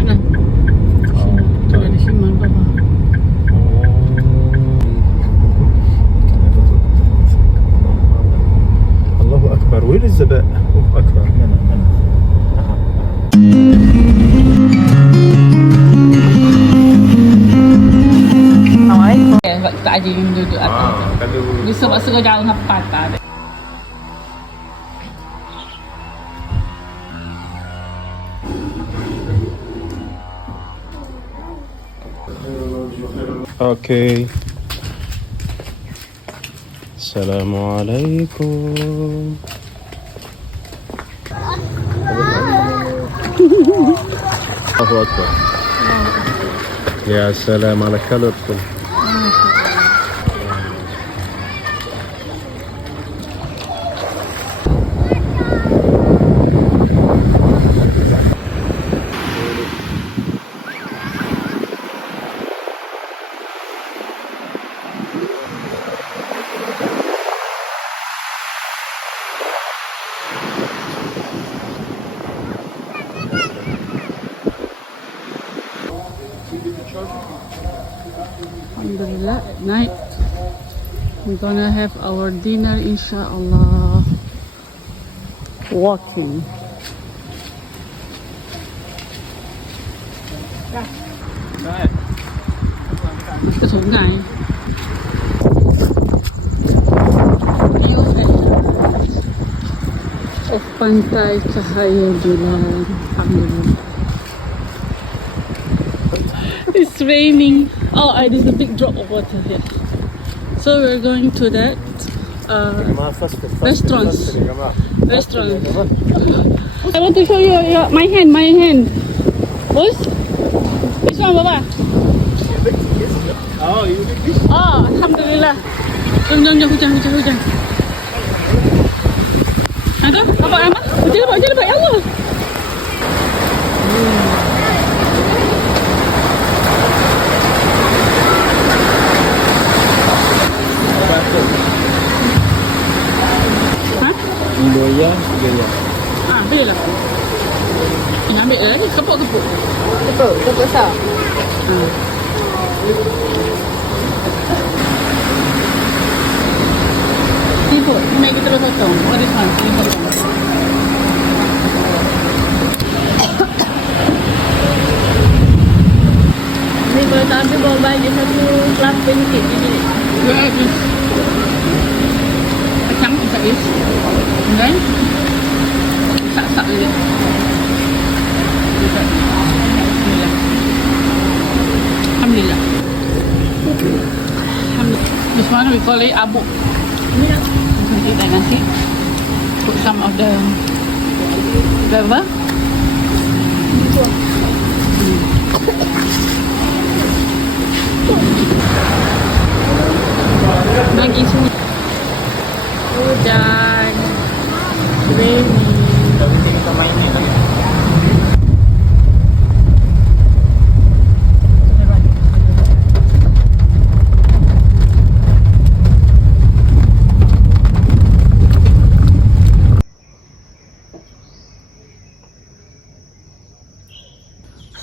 lah. Tu ada Himal bawah. Allahu Akbar. Where is the back? Allahu Akbar. Sebab kita aja yang duduk atas. Dia sebab suruh jauh dengan patah. Okay. Assalamualaikum. Allahu Akbar. Ya salam ala colorful. Alhamdulillah, at night we're gonna have our dinner inshallah walking. Ke sungai. View of Pantai Cahaya Bulan. Alhamdulillah. It's raining. Oh, there's a big drop of water here. So we're going to that restaurants. I want to show you my hand. Boss? This one, Baba? Oh, you did this? Oh, Alhamdulillah. Jom, hujan. Ada? Apa, Ahmad? Hujan lebat, ya Allah. Gaya. Ambil lah. Ambil lagi, kepuk. Kepuk sah. Siput, ni kita potong. Oh, this one, siput. Ni kalau tak ambil bawa baju satu kelas pencit je. Yeah, this. Kacang isa is. And then, sak je. Alhamdulillah. This one we call it abuk. Kita nasi. Put some of the flavor. Lagi semua. Hujan. Raining.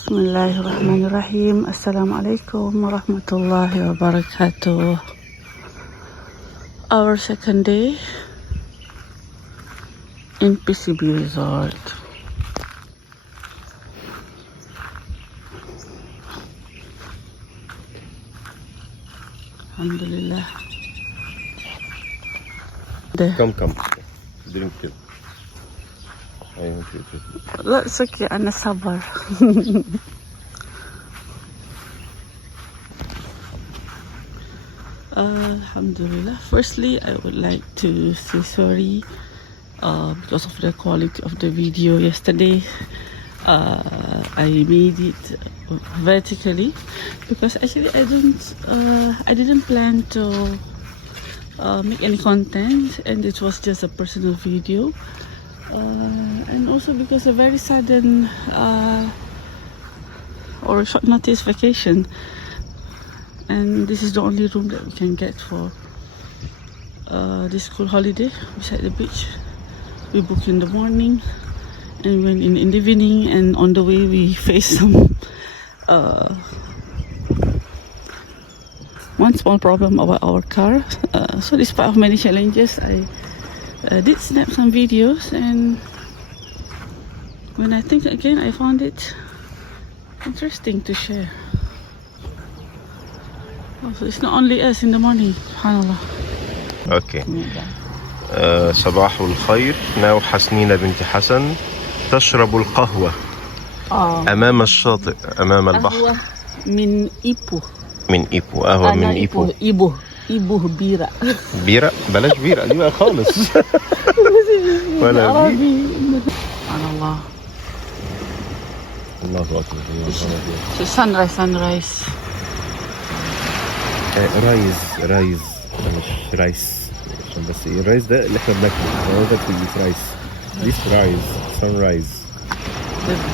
Bismillahirrahmanirrahim. Assalamualaikum warahmatullahi wabarakatuh. Our second day in PCB Resort. Alhamdulillah. Come. Drink it. That's okay, Ana sabar. Alhamdulillah. Firstly, I would like to say sorry because of the quality of the video yesterday. I made it vertically because actually I didn't plan to make any content, and it was just a personal video. And also because a very sudden or short notice vacation, and this is the only room that we can get for this school holiday beside the beach. We booked in the morning And when in the evening and on the way we faced some one small problem about our car. So despite of many challenges, I did snap some videos, and when I think again, I found it interesting to share. So it's not only us in the morning, subhanallah. اوكي. صباح الخير. Now حسنينة بنت حسن تشرب القهوة أمام الشاطئ أمام البحر. قهوة من إيبو. من إيبو. قهوة من إيبو. إيبو بيرة. بيرة؟ بلاش بيرة دي بقى خالص. ولا عربي. سبحان الله. الله أكبر. So sunrise. رايز مش رايس، عشان بس الرايس ده اللي احنا بناكله، هو ده في رايس. This رايز sunrise.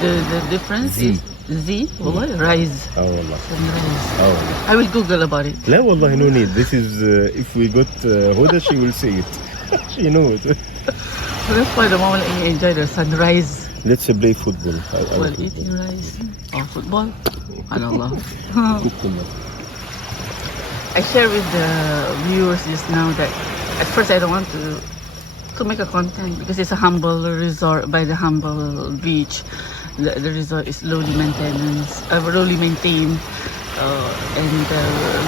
The difference is Z والله rise. والله. Sunrise. والله. I will Google about it. لا والله no need. This is if we got Huda, she will say it. She knows. So that's why the mom let me enjoy the sunrise Let's play football. while eating rice. Football. Subhanallah. I share with the viewers just now that at first I don't want to make a content because it's a humble resort by the humble beach. The resort is lowly maintained, and the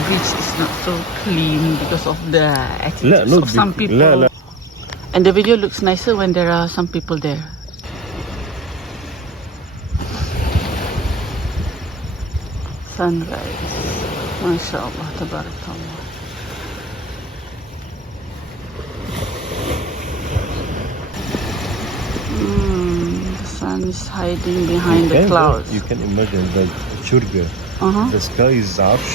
beach is not so clean because of the attitudes of some people. And the video looks nicer when there are some people there. Sunrise. MashaAllah, tabarakallah. The sun is hiding behind the clouds. You can imagine the churga. The sky is arsh.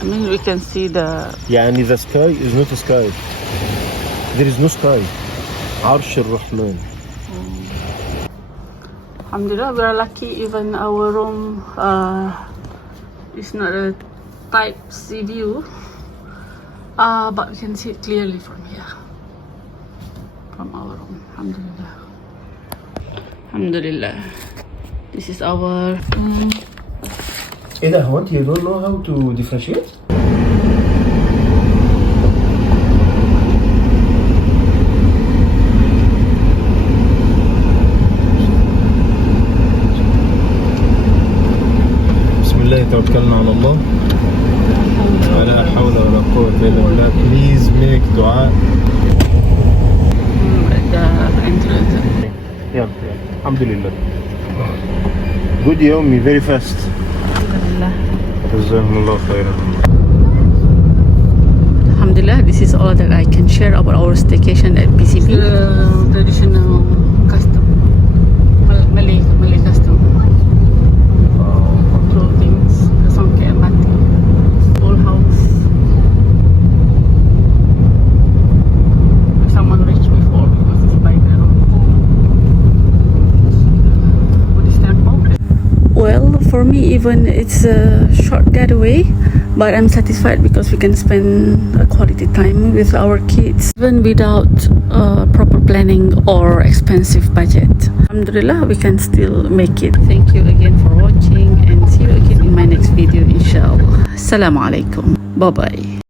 I mean, we can see the... يعني the sky is not a sky. There is no sky. عرش الرحمن. Alhamdulillah, we are lucky. Even our room is not a type C view, but we can see it clearly from here, from our room. Alhamdulillah. Alhamdulillah. This is our... إيه ده؟ هو أنت you don't know how to differentiate? توكلنا على الله ولا حول ولا قوة إلا بالله. Please make دعاء. يلا الحمد لله. Good يومي very fast. Alhamdulillah. جزاهم الله خيرا. Alhamdulillah, this is all that I can share about our staycation at PCB. Traditional custom, Malay custom. Well, for me, even it's a short getaway, but I'm satisfied because we can spend a quality time with our kids, even without proper planning or expensive budget. Alhamdulillah, we can still make it. Thank you again for watching, and see you again in my next video, inshallah. Assalamu alaikum. Bye bye.